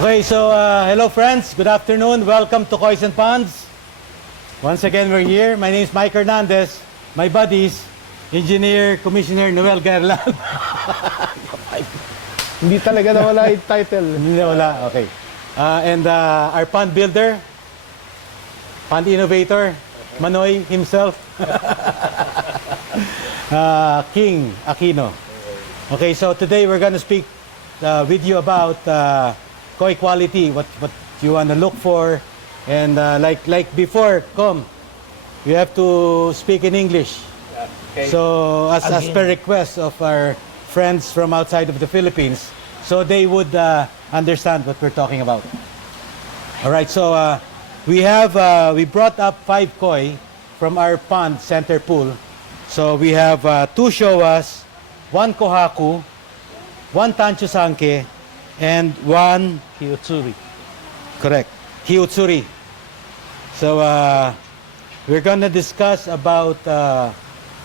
Okay, so hello friends, good afternoon, welcome to Kois and Ponds. Once again, we're here. My name is Mike Hernandez. My buddies, Engineer Commissioner Noel Gaerlan. Hindi talaga nawala yung title. Hindi nawala, okay. And our pond builder, pond innovator, Manoy himself, King Aquino. Okay, so today we're going to speak with you about koi quality, what you want to look for, and like before, you have to speak in English. Okay. So as per request of our friends from outside of the Philippines, so they would understand what we're talking about. All right, so we brought up 5 koi from our pond center pool. So we have 2 showas, 1 kohaku, 1 tancho sanke, and 1 Hiyotsuri. correct, hiyotsuri. So we're gonna discuss about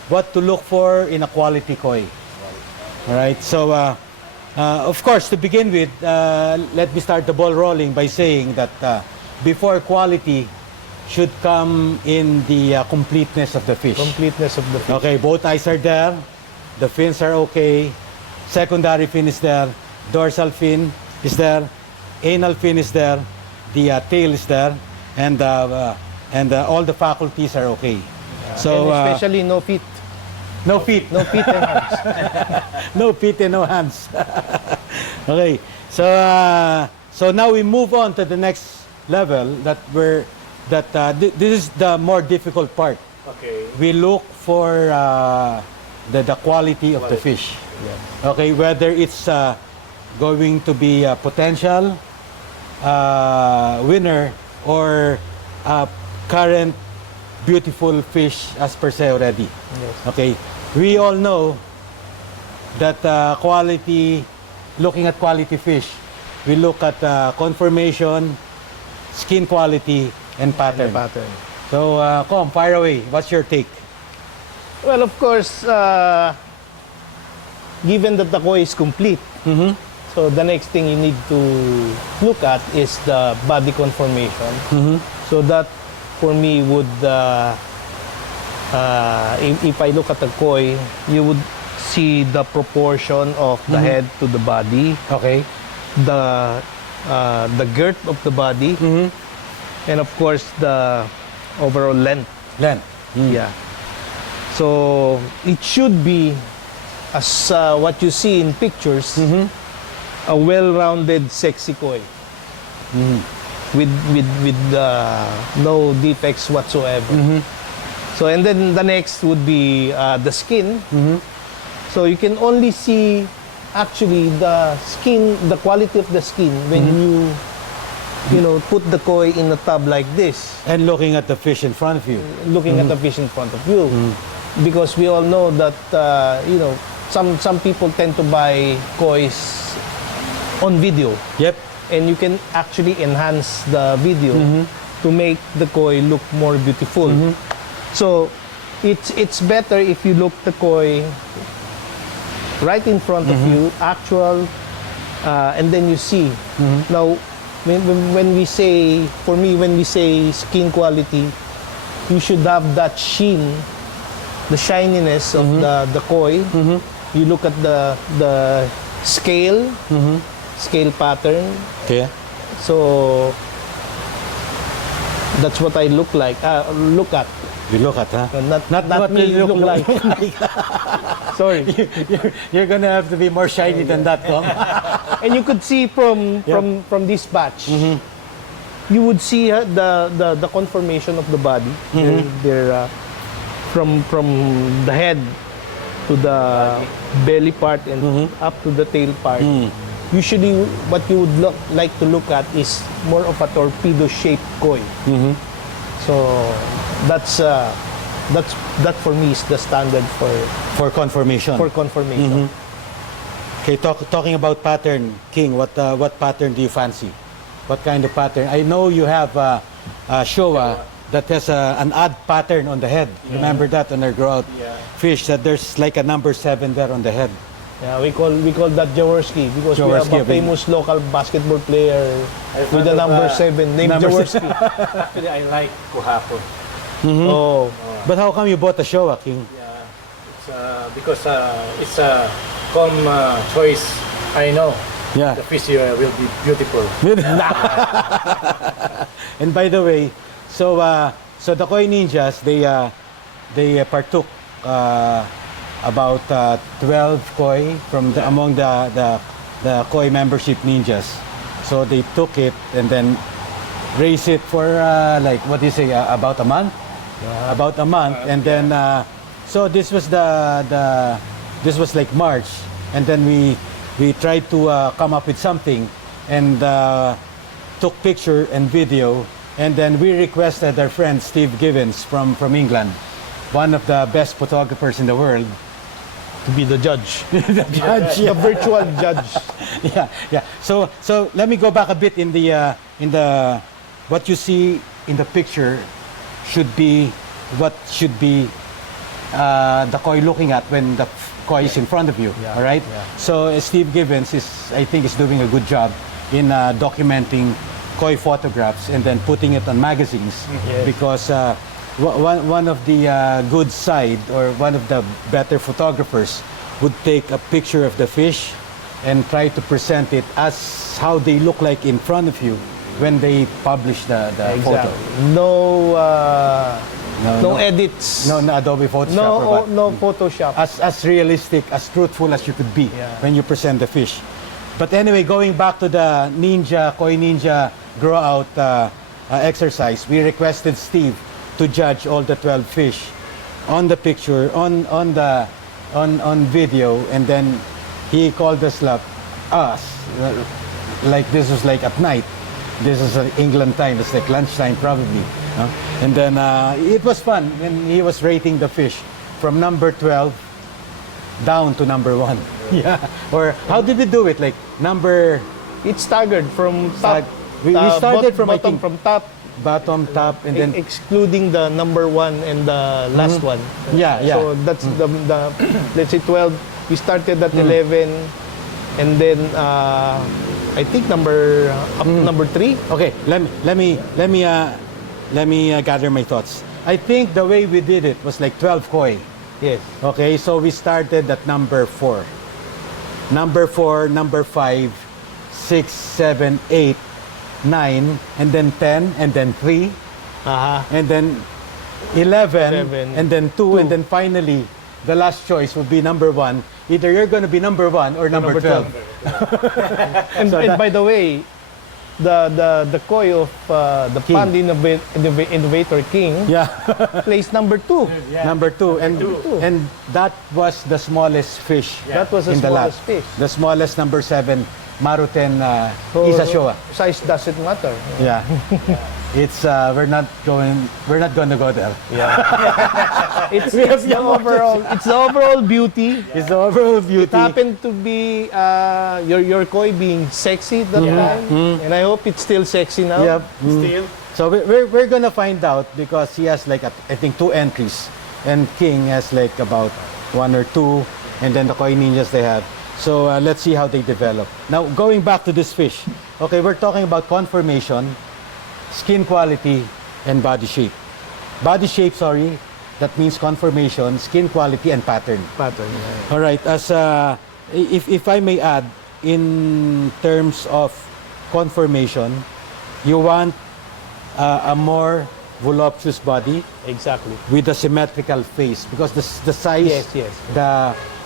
what to look for in a quality koi. All right. So of course, to begin with, let me start the ball rolling by saying that before quality should come in the completeness of the fish. Completeness of the fish. Okay, both eyes are there, the fins are okay, secondary fin is there, dorsal fin is there, anal fin is there, the tail is there, and all the faculties are okay. So and especially no feet. no feet, No feet and hands. no feet and no hands. Okay, so so now we move on to the next level this is the more difficult part. Okay. We look for the quality of the fish. Yeah. Okay, whether it's going to be a potential winner or current beautiful fish as per se already. Yes. Okay, we all know that looking at quality fish, we look at conformation, skin quality, and pattern. And the pattern. So, fire away. What's your take? Well, of course, given that the koi is complete, so the next thing you need to look at is the body conformation. So that, for me, would if I look at the koi, you would see the proportion of the head to the body, Okay. the girth of the body, and of course the overall length. Len. Yeah. So it should be, as what you see in pictures, a well-rounded, sexy koi with no defects whatsoever. So, and then the next would be the skin. So you can only see actually the skin, the quality of the skin when you know, put the koi in a tub like this. And looking at the fish in front of you. Looking at the fish in front of you. Because we all know that, you know, some people tend to buy kois on video. Yep. And you can actually enhance the video to make the koi look more beautiful. So it's better if you look the koi right in front of you, actual, and then you see. Now, when we say, for me, when we say skin quality, you should have that sheen, the shininess of the koi. You look at the scale, scale pattern. Okay. So that's what I look like. Look at. You look at, huh? Not what me you look like. Sorry. You're gonna have to be more shiny than that, Tom. And you could see from this batch, you would see the conformation of the body. They're from the head to the belly part and up to the tail part. Usually, what you would like to look at is more of a torpedo-shaped koi. So that for me is the standard For conformation. for conformation. Okay, talking about pattern, King, what pattern do you fancy? What kind of pattern? I know you have a showa that has an odd pattern on the head. Remember that on our grow out fish, that there's like a number 7 there on the head. Yeah, we call that Jaworski because we have Jaworski, a famous local basketball player with the number 7 named number Jaworski. Actually, I like Kuhapo. Oh, But how come you bought the Showa, King? Yeah, it's because it's a choice. I know Yeah. the fish will be beautiful. And by the way, so the Koi Ninjas, they partook about 12 Koi from among the Koi membership ninjas. So they took it and then raised it for like what do you say, about a month? About a month, and then so this was this was like March, and then we tried to come up with something, and took picture and video, and then we requested our friend Steve Givens from England, one of the best photographers in the world, to be the judge, the judge. the virtual judge. Yeah. So let me go back a bit in the what you see in the picture should be what should be the koi looking at when the koi is in front of you. Yeah, All right. yeah. So Steve Givens I think is doing a good job in documenting koi photographs and then putting it on magazines. Yes. Because one of the good side or one of the better photographers would take a picture of the fish and try to present it as how they look like in front of you when they publish the photo. No edits. No Adobe Photoshop. or what. No Photoshop. As realistic, as truthful as you could be Yeah. when you present the fish. But anyway, going back to the Koi Ninja grow out exercise, we requested Steve to judge all the 12 fish on the picture, on video, and then he called us like this was like at night. This is England time. It's like lunchtime probably. And then it was fun when he was rating the fish from number 12 down to number 1. Yeah. Or how did we do it? Like number. It's staggered from top. We started from I bottom think from top, bottom, top, and then excluding the number 1 and the last one. Yeah. So that's the let's say 12. We started at 11, and then I think up to number 3. Okay, let me gather my thoughts. I think the way we did it was like 12 koi. Yes. Okay, so we started at number 4. Number 4, number 5, 6, 7, 8, 9, and then 10, and then 3, and then 11, and then 2, and then finally, the last choice would be number 1. Either you're going to be number 1 or number 12. And by the way, the koi of the King. pond innovator King Yeah. placed number 2. Number 2, and that was the smallest fish. That was the in the lot. smallest fish. The smallest, number 7, Maruten So, Isashoa. size doesn't matter. Yeah. It's we're not going to go there. It's the overall beauty. It's the overall It beauty. happened to be your koi being sexy at that time, and I hope it's still sexy now. Yep. Still, So we're gonna find out because he has like I think 2 entries, and King has like about 1 or 2, and then the Koi Ninjas they have. So let's see how they develop. Now going back to this fish. Okay, we're talking about conformation, skin quality, and body shape. Body shape, sorry, that means conformation, skin quality, and pattern. Pattern. All right. As if I may add, in terms of conformation, you want a more voluptuous body Exactly. with a symmetrical face because the size, Yes.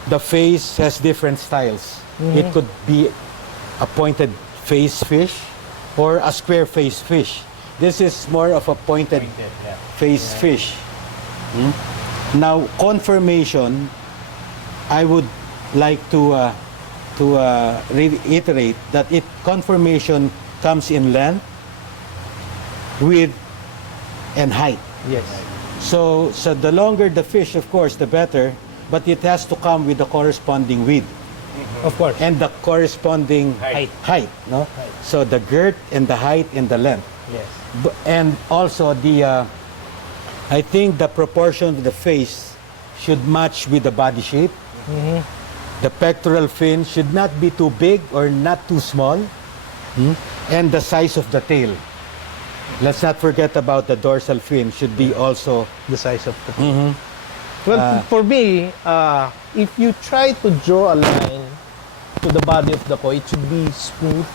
the face has different styles. It could be a pointed face fish or a square face fish. This is more of a pointed face fish. Now, conformation, I would like to reiterate that conformation comes in length, width, and height. Yes. So the longer the fish, of course, the better, but it has to come with the corresponding width Of course. and the corresponding height, no? So the girth and the height and the length. Yes. And also I think the proportion of the face should match with the body shape. The pectoral fin should not be too big or not too small. And the size of the tail. Let's not forget about the dorsal fin should be also The size of the tail. Well, for me, if you try to draw a line to the body of the koi, it should be smooth.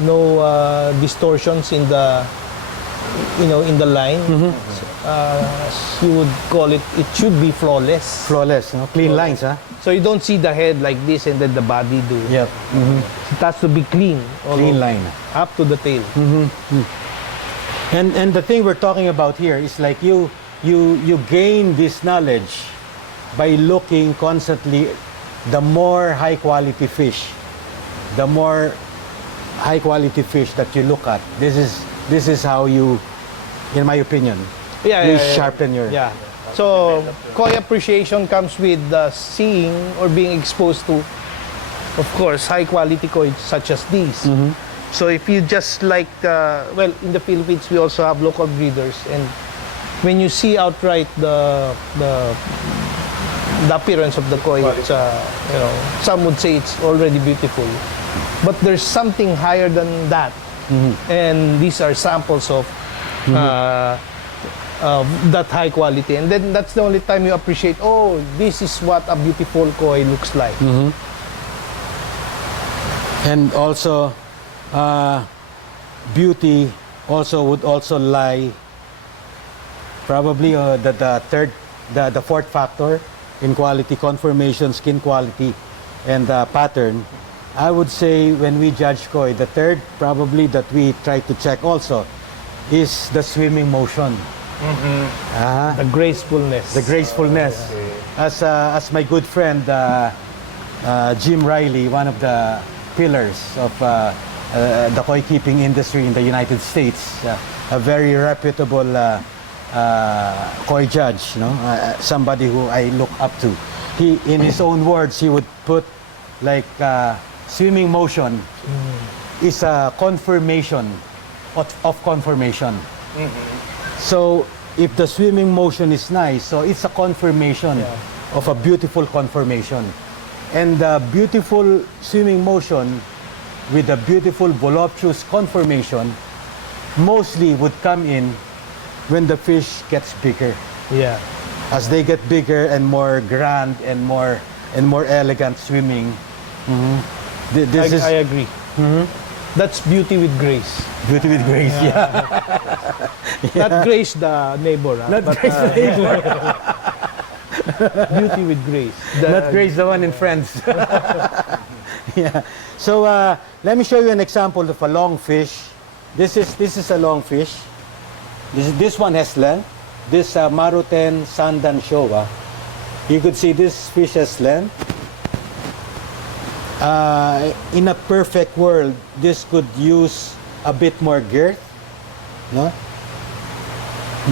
No distortions in the, in the line. As you would call it, it should be flawless. flawless, no? Clean lines, huh? So you don't see the head like this and then the body do. Yep. It has to be clean. all Clean over, line. Up to the tail. And the thing we're talking about here is like you gain this knowledge by looking constantly. The more high quality fish that you look at, this is how you, in my opinion, you sharpen your. Yeah. So, koi appreciation comes with seeing or being exposed to, of course, high quality koi such as these. So if you just like, well, in the Philippines we also have local breeders, and when you see outright the appearance of the koi, it's, some would say it's already beautiful, but there's something higher than that, and these are samples of that high quality, and then that's the only time you appreciate, oh, this is what a beautiful koi looks like. And also, beauty would also lie probably the fourth factor in quality: conformation, skin quality, and pattern. I would say when we judge koi, the third probably that we try to check also is the swimming motion. The gracefulness. The gracefulness. As my good friend Jim Riley, one of the pillars of the koi keeping industry in the United States, a very reputable koi judge, somebody who I look up to. He, in his own words, he would put like swimming motion is a confirmation of conformation. So if the swimming motion is nice, so it's a confirmation of a beautiful conformation. And the beautiful swimming motion with a beautiful voluptuous conformation mostly would come in when the fish gets bigger. Yeah. As they get bigger and more grand and more elegant swimming. I agree. That's beauty with grace. Beauty with grace, yeah. Not Grace the neighbor. Not but, Grace the neighbor. Beauty with grace. Not Grace the one in Friends. Yeah. So let me show you an example of a long fish. This is a long fish. This one has length. This Maruten Sandan Showa. You could see this fish has length. In a perfect world, this could use a bit more girth, no?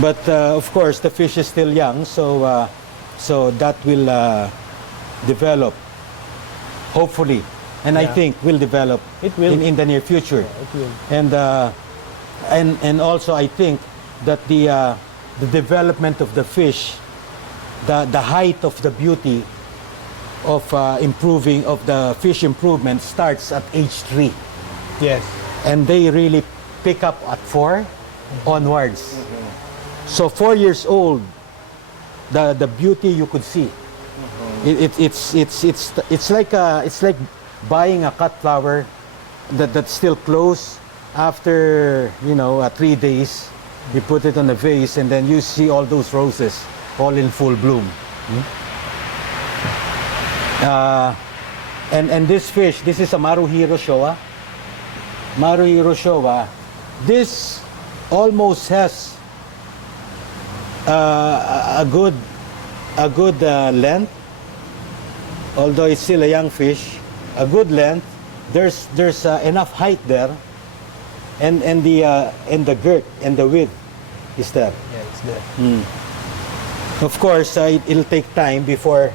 But of course, the fish is still young, so that will develop, hopefully, and I think will develop. It will in the near future. Yeah, it will. And also I think that the development of the fish, the height of the beauty of improving of the fish improvement starts at age 3. Yes. And they really pick up at 4 onwards. So 4 years old, the beauty you could see. It's like buying a cut flower that's still close after 3 days. You put it on a vase and then you see all those roses all in full bloom. And this fish, this is a Maruhiro Showa. Maruhiro Showa. This almost has a good length, although it's still a young fish. A good length. There's enough height there, and the girth and the width is there. Yeah, it's there. Of course, it'll take time before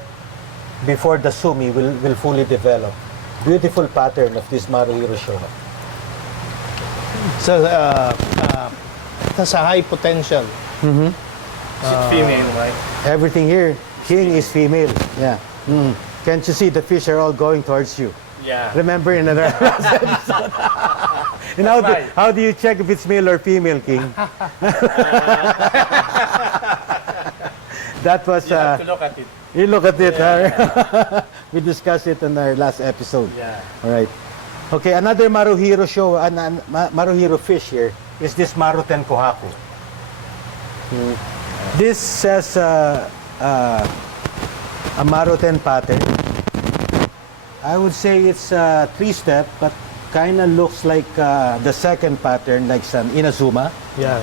the sumi will fully develop. Beautiful pattern of this Maruhiro Showa. So, it has a high potential. It's female, right? Everything here, king is female. Yeah. Can't you see the fish are all going towards you? Yeah. Remember in another last episode? And how do you check if it's male or female, King? That was... You have to look at it. You look at it, huh? We discussed it in our last episode. Yeah. All right. Okay, another Maruhiro show, Maruhiro fish here is this Maruten Kohaku. This says a Maruten pattern. I would say it's a 3-step, but kind of looks like the second pattern, like some Inazuma. Yeah.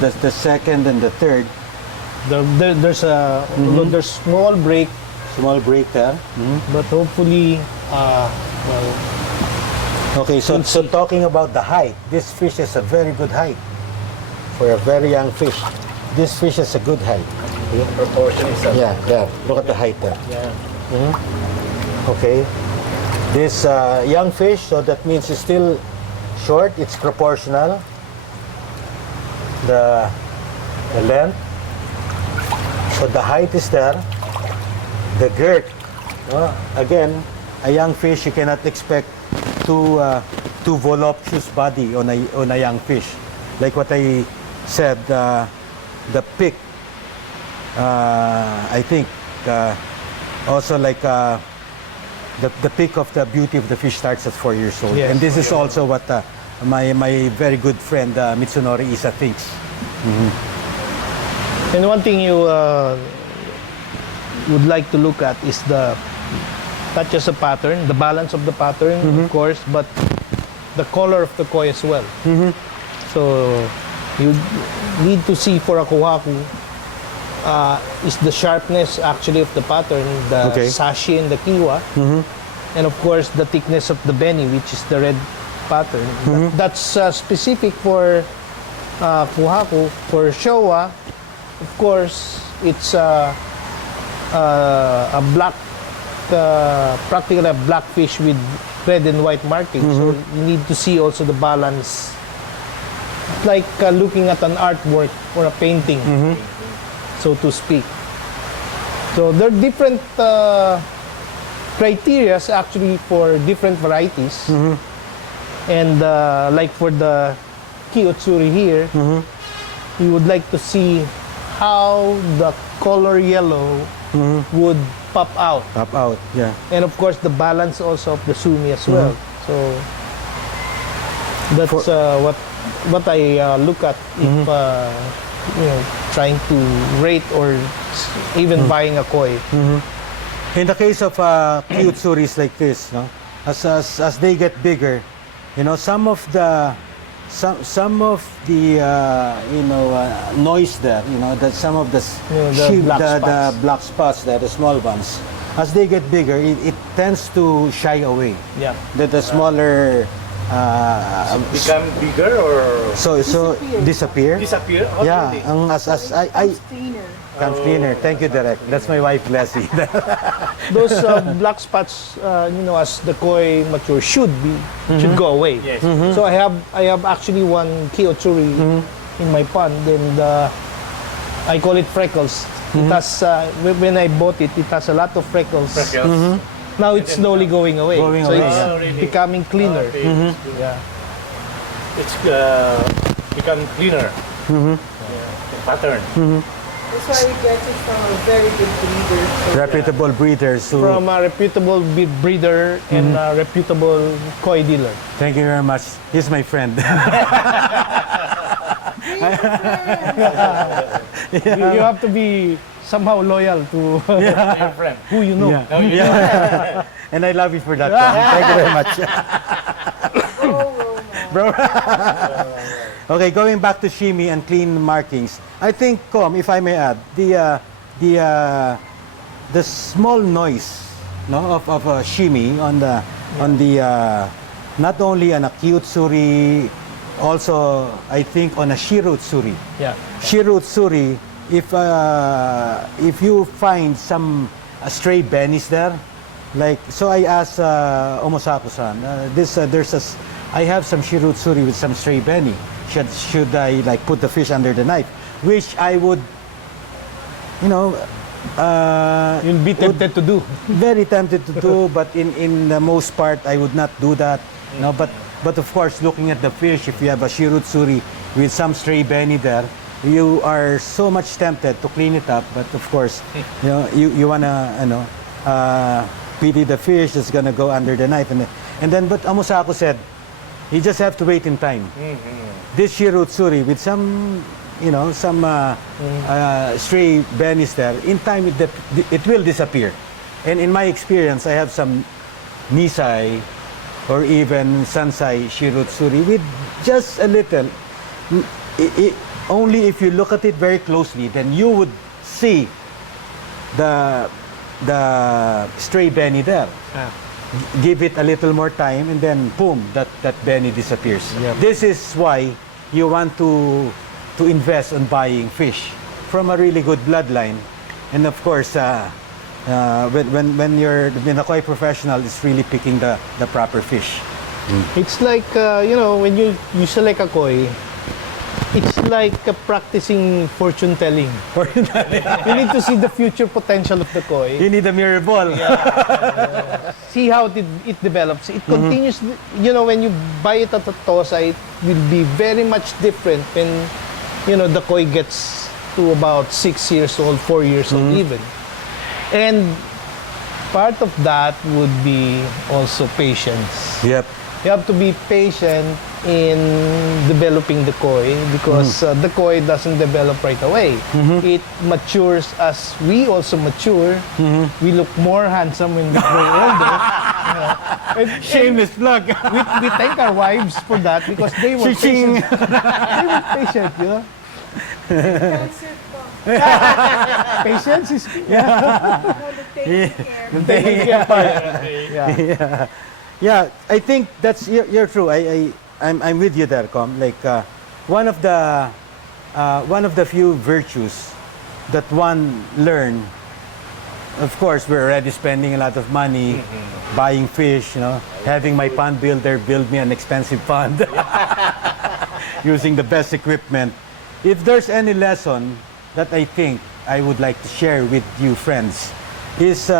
The second and the third. There's a there's small break, Small break there. but hopefully, Okay, so talking about the height, this fish has a very good height for a very young fish. This fish has a good height. Proportion is Yeah, there. Look at the height there. Yeah. Okay. This young fish, so that means it's still short. It's proportional. The length. So the height is there. The girth. Again, a young fish, you cannot expect too voluptuous body on a young fish. Like what I said, the pick. I think also like the peak of the beauty of the fish starts at 4 years old. Yes. And this is also what my very good friend Mitsunori Isa thinks. and one thing you would like to look at is not just the pattern, the balance of the pattern, of course, but the color of the koi as well. So you need to see for a kohaku is the sharpness actually of the pattern, the Okay. sashi and the kiwa, and of course the thickness of the beni, which is the red pattern. That's specific for kohaku. For showa, of course, it's a black, practically a black fish with red and white markings. So you need to see also the balance, like looking at an artwork or a painting, so to speak. So there are different criteria actually for different varieties. And like for the Kiyotsuri here, you would like to see how the color yellow would pop out. Pop out, yeah. And of course the balance also of the sumi as well. So that's what I look at if trying to rate or even buying a koi. In the case of Kyutsuris like this, no, as they get bigger, some of the noise there, that some of the the black spots there, the small ones, as they get bigger, it tends to shy away. Yeah. The smaller Become bigger or so disappear. disappear? Yeah, Already? I Cleaner. comes cleaner. Thank you, Derek. That's my wife, Leslie. Those black spots, as the koi mature, should go away. Yes. So I have actually one Kiyotsuri in my pond, and I call it freckles. It has when I bought it, it has a lot of freckles. Freckles. Now it's slowly going away. Going so away, it's yeah. Really? becoming cleaner. Okay, it's good. Yeah. It's become cleaner. Yeah, the pattern. That's why we get it from a very good breeder. Reputable breeders who. From a reputable breeder and a reputable koi dealer. Thank you very much. He's my friend. You have to be somehow loyal to Your friend. who you know. Yeah. Yeah. And I love you for that. Tom. Thank you very much. Bro. Okay, going back to shimi and clean markings. I think, Com, if I may add, the small noise, of shimi on the not on a Kyutsuri, also I think on a Shirutsuri. Yeah. Shirutsuri, if you find some stray bennies there, like, so I asked Omosako-san, I have some Shirutsuri with some stray benny. Should I like put the fish under the knife? Which I would, You'll be tempted to do. Very tempted to do, but in the most part, I would not do that. No, but of course, looking at the fish, if you have a shirutsuri with some stray benny there, you are so much tempted to clean it up. But of course, you wanna pity the fish that's gonna go under the knife, and then. But Amusako said, you just have to wait in time. This shirutsuri with some stray bennies there, in time it will disappear. And in my experience, I have some Nisai or even Sansai shirutsuri with just a little. Only if you look at it very closely, then you would see the stray benny there. Give it a little more time, and then boom, that benny disappears. Yep. This is why you want to invest on buying fish from a really good bloodline, and of course, when a koi professional is really picking the proper fish. It's like, when you select a koi, it's like practicing fortune telling. You need to see the future potential of the koi. You need a mirror ball. See how it develops. It continues, when you buy it at a tosa, it will be very much different when, the koi gets to about 6 years old, 4 years old even. And part of that would be also patience. Yep. You have to be patient in developing the koi because the koi doesn't develop right away. It matures as we also mature. We look more handsome when we grow older. Shameless plug. We thank our wives for that because they were patient. They were patient, Cancer pa. Patience is Taking care. Yeah, I think that's you're true. I'm with you there, Com. Like one of the few virtues that one learn. Of course, we're already spending a lot of money buying fish. Having my pond builder build me an expensive pond, using the best equipment. If there's any lesson that I think I would like to share with you friends, is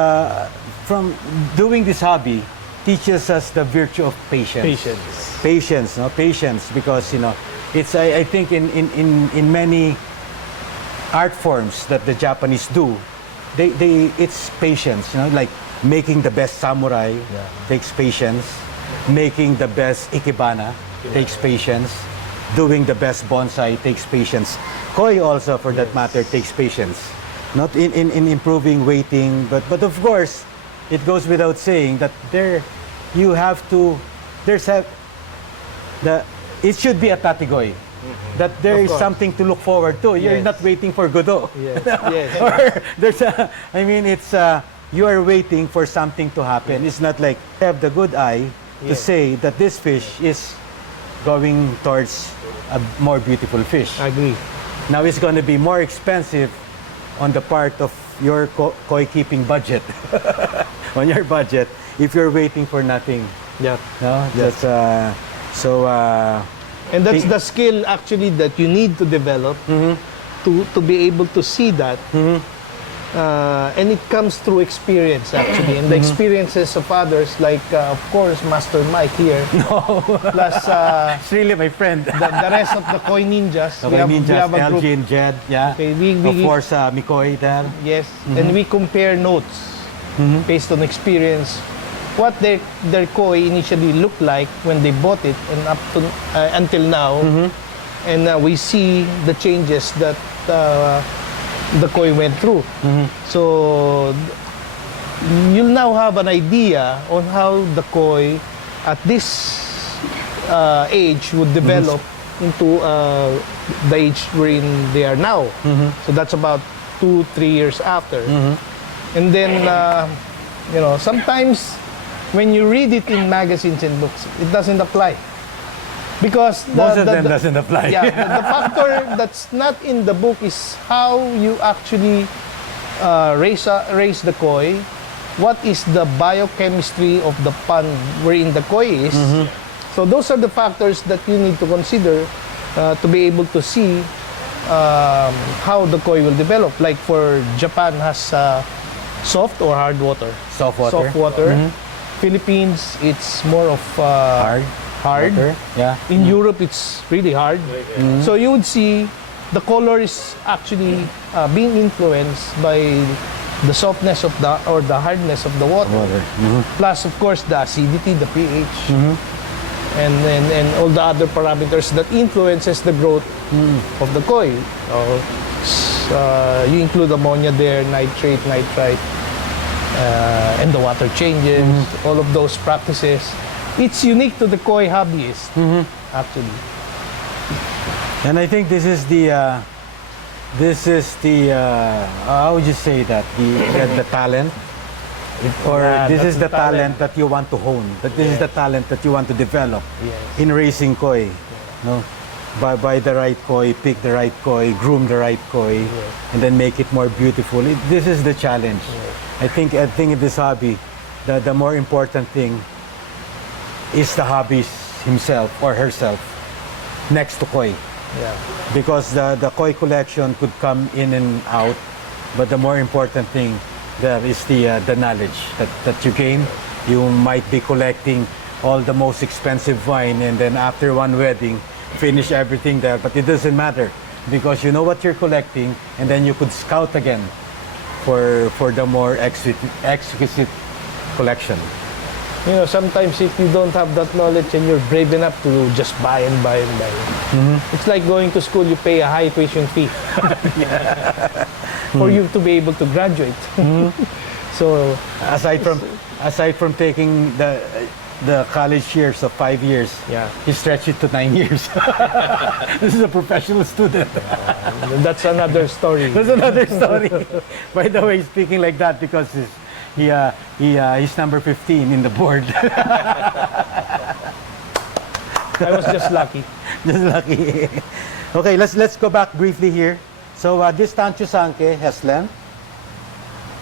from doing this hobby. Teaches us the virtue of patience. Patience, because it's I think in many art forms that the Japanese do, it's patience. Like making the best samurai takes patience, making the best ikebana takes patience, doing the best bonsai takes patience. Koi also, for that matter, takes patience. Not in improving weighting, but of course, it goes without saying that it should be a tatigoy. That there is something to look forward to. You're not waiting for Godot. Yes. Or you are waiting for something to happen. It's not like you have the good eye to say that this fish is going towards a more beautiful fish. I agree. Now it's going to be more expensive on the part of your koi keeping budget. On your budget, if you're waiting for nothing. Yeah. No? Yes. And that's the skill actually that you need to develop to be able to see that. And it comes through experience actually, and the experiences of others, like of course Master Mike here. No. Plus It's really my friend. the rest of the koi ninjas. Okay, ninjas, a group. LG and Jed, yeah. Okay, of course, Mikoy there. Yes, and we compare notes based on experience. What their koi initially looked like when they bought it, and up to until now, and we see the changes that the koi went through. So you'll now have an idea on how the koi at this age would develop into the age wherein they are now. So that's about 2-3 years after. And then sometimes when you read it in magazines and books, it doesn't apply. Because most of them doesn't apply. Yeah, the factor that's not in the book is how you actually raise the koi. What is the biochemistry of the pond wherein the koi is? So those are the factors that you need to consider to be able to see how the koi will develop. Like for Japan has soft or hard water. Soft water. Soft water. Philippines, it's more of hard. Water. Yeah. In Europe, it's really hard. So you would see the color is actually being influenced by the softness of the hardness of the water. Plus, of course, the acidity, the pH, and all the other parameters that influences the growth of the koi. You include ammonia there, nitrate, nitrite, and the water changes. All of those practices. It's unique to the koi hobbyist, actually. And I think this is the how would you say that, the talent, or this is the talent that you want to hone. That this is the talent that you want to develop in raising koi. No, buy the right koi, pick the right koi, groom the right koi, and then make it more beautiful. This is the challenge. I think in this hobby, the more important thing is the hobbyist himself or herself next to koi. Yeah. Because the koi collection could come in and out, but the more important thing there is the knowledge that you gain. You might be collecting all the most expensive wine, and then after one wedding, finish everything there, but it doesn't matter because you know what you're collecting, and then you could scout again for the more exquisite collection. You know, sometimes if you don't have that knowledge and you're brave enough to just buy and buy and buy, it's like going to school, you pay a high tuition fee for you to be able to graduate. So aside from taking the college years of 5 years, you stretch it to 9 years. This is a professional student. That's another story. That's another story. By the way, speaking like that because he's number 15 in the board. I was just lucky. Just lucky. Okay, let's go back briefly here. So this Tancho Sanke has length.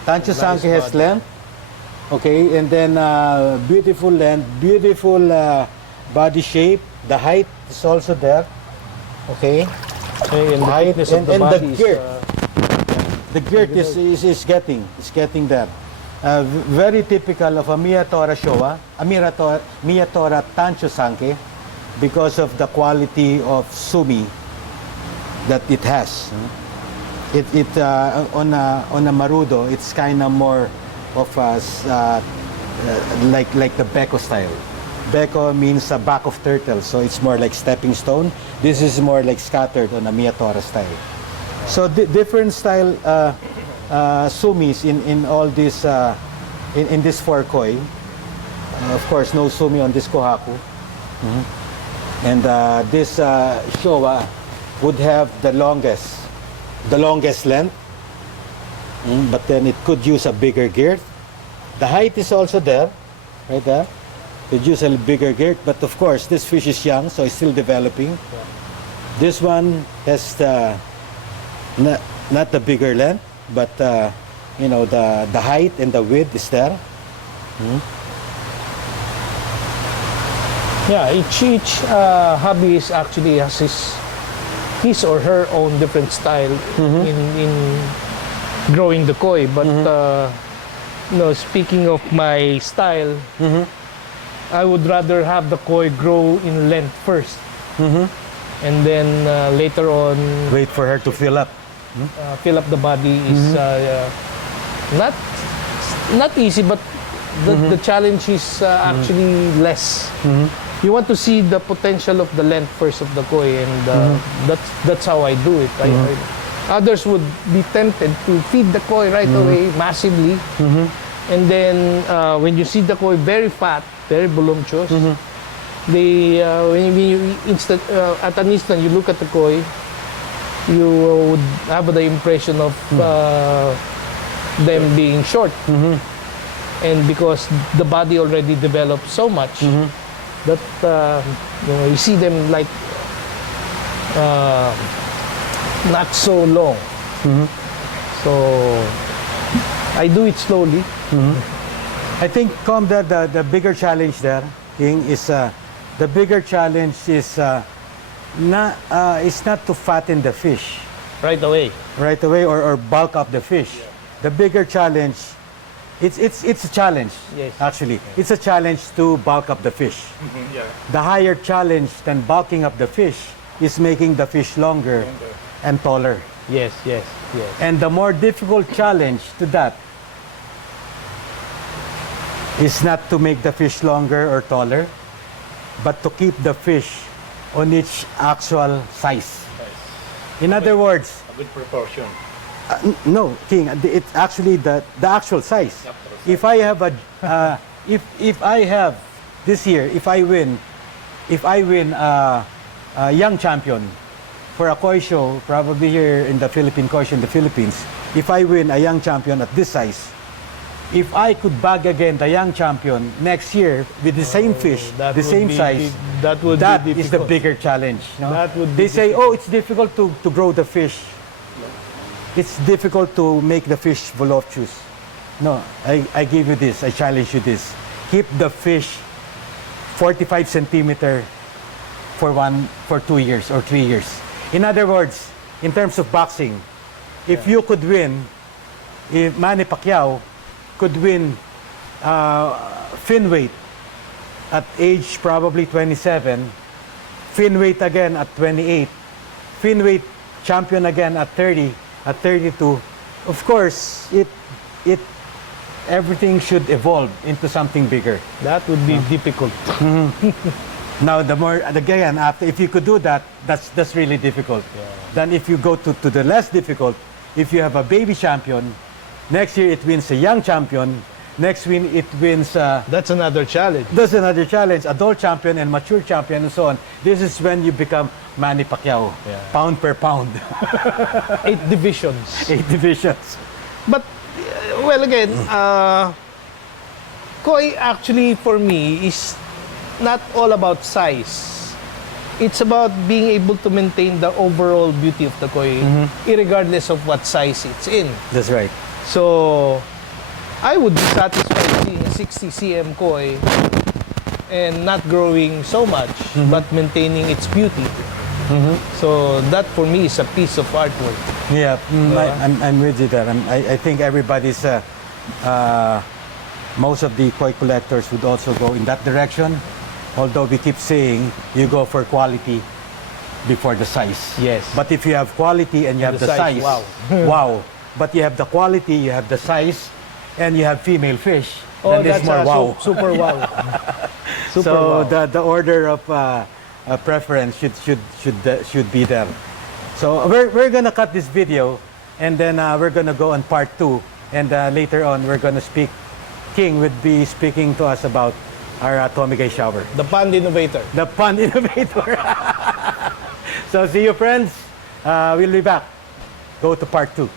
Tancho Sanke has length. Okay, and then beautiful length, beautiful body shape. The height is also there. Okay. And the height thickness of the body the girth. The girth is getting there. Very typical of a Miyatora Showa, a Miyatora Tancho Sanke, because of the quality of sumi that it has. On a Marudo, it's kind of more of like the Beko style. Beko means a back of turtle, so it's more like stepping stone. This is more like scattered on a Miyatora style. So different style sumis in all this in this 4 koi. Of course, no sumi on this kohaku. And this Showa would have the longest length, but then it could use a bigger girth. The height is also there, right there. Could use a bigger girth, but of course, this fish is young, so it's still developing. This one has not the bigger length, but you know, the height and the width is there. Yeah, each hobbyist actually has his or her own different style in growing the koi. But you know, speaking of my style, I would rather have the koi grow in length first, and then later on wait for her to fill up. Fill up the body is not easy, but the challenge is actually less. You want to see the potential of the length first of the koi, and that's how I do it. Others would be tempted to feed the koi right away massively, and then when you see the koi very fat, very voluptuous, when you at an instant you look at the koi, you would have the impression of them being short, and because the body already developed so much that you know, you see them like not so long. So I do it slowly. I think, Com, the bigger challenge there, King, is the bigger challenge is not to fatten the fish. right away. right away, or bulk up the fish. The bigger challenge, it's a challenge. Yes. Actually, it's a challenge to bulk up the fish. Yeah. The higher challenge than bulking up the fish is making the fish longer and taller. Yes, yes, yes. And the more difficult challenge to that is not to make the fish longer or taller, but to keep the fish on its actual size. In other words, A good proportion. no, King, it's actually the actual size. If I have if I have this year, if I win a young champion for a koi show, probably here in the Philippine koi show in the Philippines, if I win a young champion at this size, if I could bag again the young champion next year with the same fish, that the would same be size, that would be that is the difficult. bigger challenge. No? That would They be say, oh, it's difficult to grow the fish. It's difficult to make the fish voluptuous. No, I give you this, I challenge you this. Keep the fish 45 centimeter for 2 years or 3 years. In other words, in terms of boxing, if you could win, if Manny Pacquiao could win fin weight at age probably 27, fin weight again at 28, fin weight champion again at 30, at 32, of course, everything should evolve into something bigger. That would be difficult. Now, again, after, if you could do that, that's really difficult. Then if you go to the less difficult, if you have a baby champion, next year it wins a young champion, next win it wins That's another challenge. that's another challenge, adult champion and mature champion and so on. This is when you become Manny Pacquiao, pound per pound. 8 divisions. 8 divisions. But, well, again, koi actually for me is not all about size. It's about being able to maintain the overall beauty of the koi, irregardless of what size it's in. That's right. So, I would be satisfied seeing a 60 cm koi and not growing so much, but maintaining its beauty. So, that for me is a piece of artwork. Yeah, I'm with you there. I think everybody's, most of the koi collectors would also go in that direction. Although we keep saying you go for quality before the size. Yes. But if you have quality and you have the the size, size, wow. wow. But you have the quality, you have the size, and you have female fish, then it's that's more a wow. super wow. Super So wow. the order of preference should be there. So we're gonna cut this video, and then we're gonna go on part 2, and later on we're gonna speak. King would be speaking to us about our Tomigay shower, The pond innovator. the pond innovator. So see you, friends. We'll be back. Go to part 2.